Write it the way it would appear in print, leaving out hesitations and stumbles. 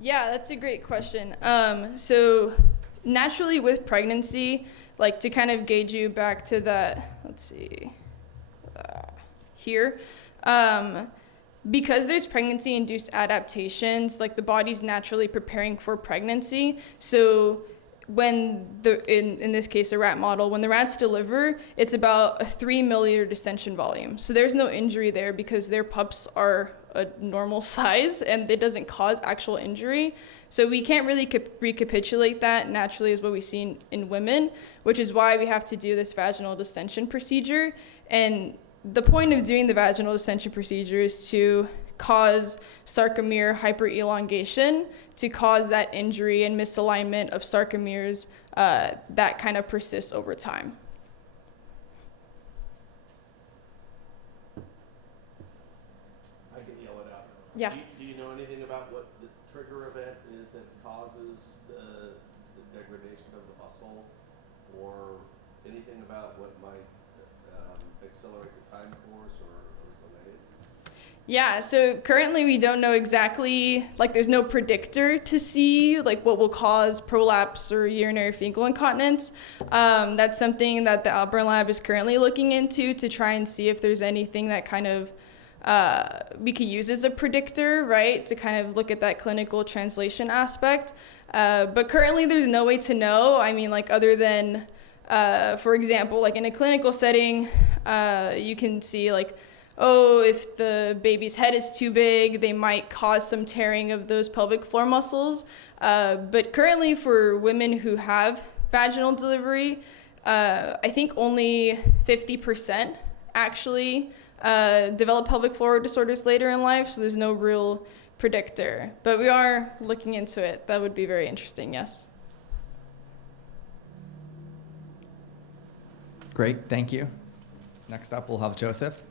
Yeah, that's a great question. So naturally with pregnancy, like to kind of gauge you back to that, let's see, here, um, because there's pregnancy-induced adaptations, like the body's naturally preparing for pregnancy. So when in this case a rat model, when the rats deliver, it's about a 3 milliliter distension volume. So there's no injury there because their pups are a normal size and it doesn't cause actual injury. So we can't really recapitulate that naturally as what we see in women, which is why we have to do this vaginal distension procedure. And the point of doing the vaginal distension procedure is to cause sarcomere hyperelongation, to cause that injury and misalignment of sarcomeres that kind of persists over time. I can yell it out. Yeah. Do you know anything about what the trigger event is that causes the degradation of the muscle, or anything about what might accelerate the time course or delay it? Yeah, so currently we don't know exactly, like there's no predictor to see like what will cause prolapse or urinary fecal incontinence. That's something that the Alburn Lab is currently looking into to try and see if there's anything that kind of we could use as a predictor, right, to kind of look at that clinical translation aspect. But currently there's no way to know. I mean, like other than, for example, like in a clinical setting, you can see like, oh, if the baby's head is too big, they might cause some tearing of those pelvic floor muscles. But currently for women who have vaginal delivery, I think only 50% actually develop pelvic floor disorders later in life, so there's no real predictor. But we are looking into it. That would be very interesting, yes. Great, thank you. Next up, we'll have Joseph.